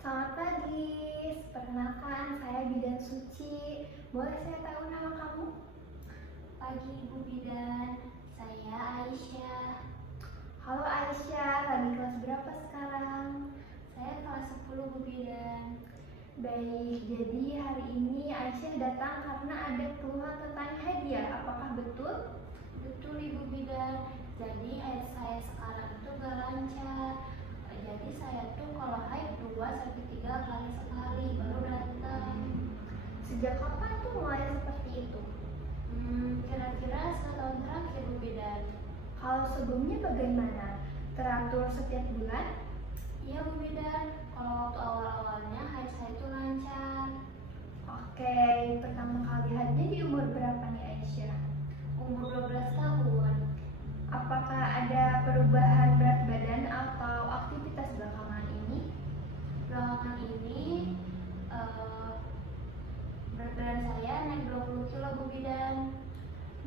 Selamat pagi, perkenalkan saya Bidan Suci. Boleh saya tahu nama kamu? Pagi Ibu Bidan, saya Aisyah. Halo Aisyah, lagi kelas berapa sekarang? Saya kelas 10 Bu Bidan. Baik, jadi hari ini Aisyah datang karena ada keluhan tentang haid ya, apakah betul? Betul Ibu Bidan, jadi haid saya sekarang itu gak lancar. Jadi saya tuh kalau haid 2-3 kali sekali baru datang. Sejak kapan tuh mulai seperti itu? Kira-kira 1 tahun terakhir Bu Bidan. Kalau sebelumnya bagaimana? Teratur setiap bulan? Iya Bu Bidan, kalau waktu awal-awalnya haid saya itu lancar. Oke, pertama kali haidnya di umur berapa nih Aisyah? Umur 12 tahun. Apakah ada perubahan berat badan atau aktivitas belakangan ini? Belakangan ini berat badan saya naik 20 kilo Bu Bidan.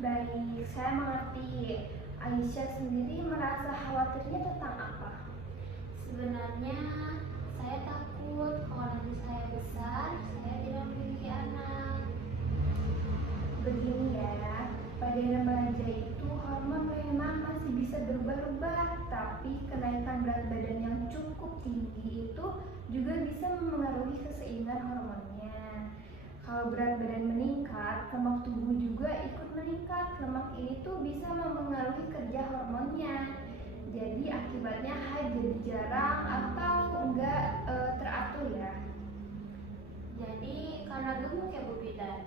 Baik, saya mengerti. Aisyah sendiri merasa khawatirnya tentang apa? Sebenarnya saya takut kalau nanti saya besar, saya tidak memiliki anak. Begini ya, pada remaja itu hormon memang masih bisa berubah-ubah, tapi kenaikan berat badan yang cukup tinggi itu juga bisa memengaruhi keseimbangan hormonnya. Kalau berat badan meningkat, lemak tubuh juga ikut meningkat. Lemak ini tuh bisa memengaruhi kerja hormonnya. Jadi akibatnya haid jadi jarang atau enggak teratur ya. Jadi karena gemuk ya Bu Bidan.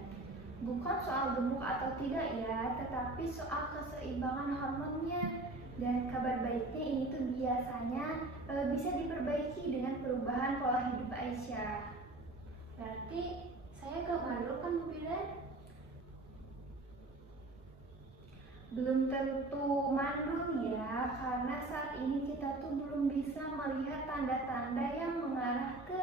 Bukan soal gemuk atau tidak ya, tetapi soal keseimbangan hormonnya. Dan kabar baiknya ini tuh biasanya bisa diperbaiki dengan perubahan pola hidup Aisyah. Berarti saya gak mandul kan Bu Bidan? Belum tentu mandul ya, karena saat ini kita tuh belum bisa melihat tanda-tanda yang mengarah ke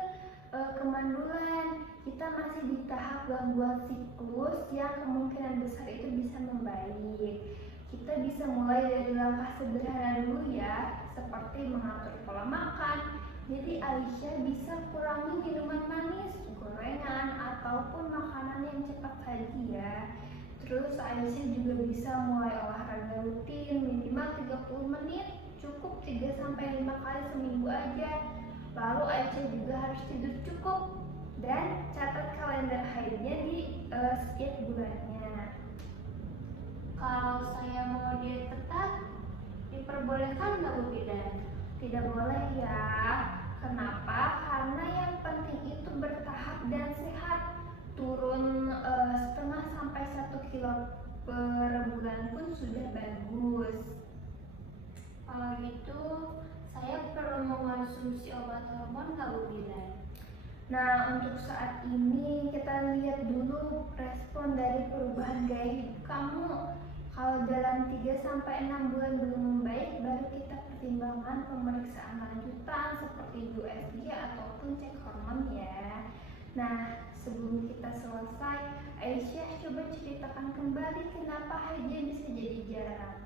kemandulan. Kita masih di tahap gangguan siklus yang kemungkinan besar itu bisa membaik. Kita bisa mulai dari langkah sederhana dulu ya, seperti mengatur pola makan. Jadi Aisyah bisa kurangi minuman manis, gorengan, ataupun makanan yang cepat saji ya. Terus Aisyah juga bisa mulai olahraga rutin minimal 30 menit, cukup 3-5 kali seminggu aja. Lalu Aisyah juga harus tidur cukup dan catat kalender haidnya di setiap bulannya. Kalau saya mau diet ketat, diperbolehkan nggak Bu Bidan? Tidak boleh ya. Kenapa? Karena yang penting itu bertahap dan sehat. Turun setengah sampai 1 kilo per bulan pun sudah bagus. Kalau gitu, saya perlu mengonsumsi obat hormon nggak Bu Bidan? Nah, untuk saat ini kita lihat dulu respon dari perubahan gaya hidup kamu. Kalau dalam 3-6 bulan belum membaik, baru kita pertimbangkan pemeriksaan lanjutan seperti USG ataupun cek hormon ya. Nah, sebelum kita selesai, Aisyah coba ceritakan kembali kenapa haidnya bisa jadi jarang.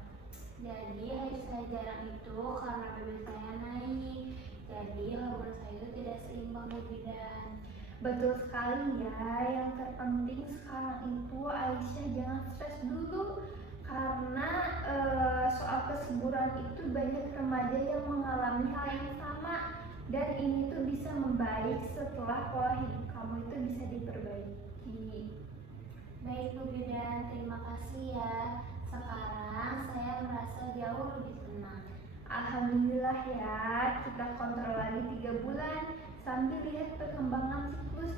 Jadi haid saya jarang itu karena BB saya naik. Jadi hormon saya itu tidak seimbang Bu Bidan. Betul sekali ya, yang terpenting sekarang itu Aisyah jangan stres dulu. Karena soal kesuburan itu banyak remaja yang mengalami hal yang sama. Dan ini tuh bisa membaik setelah pola hidup kamu itu bisa diperbaiki. Baik Bu Bidan, terima kasih ya. Sekarang saya merasa jauh lebih tenang. Alhamdulillah ya, kita kontrol lagi 3 bulan sambil lihat perkembangan siklus